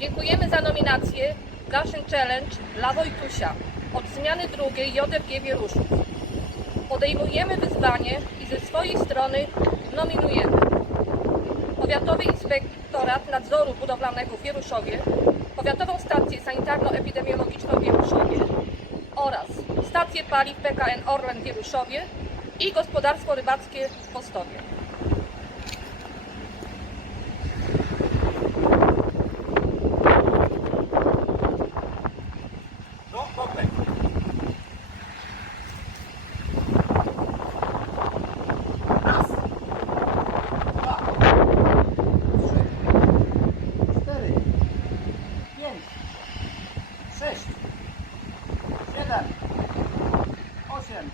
Dziękujemy za nominację Gaszyn Challenge dla Wojtusia od zmiany drugiej JFG Wieruszów. Podejmujemy wyzwanie i ze swojej strony nominujemy Powiatowy Inspektorat Nadzoru Budowlanego w Wieruszowie, Powiatową Stację Sanitarno-Epidemiologiczną w Wieruszowie oraz Stację Paliw PKN Orlen w Wieruszowie i Gospodarstwo Rybackie w Postowie. sześć, siedem, osiem.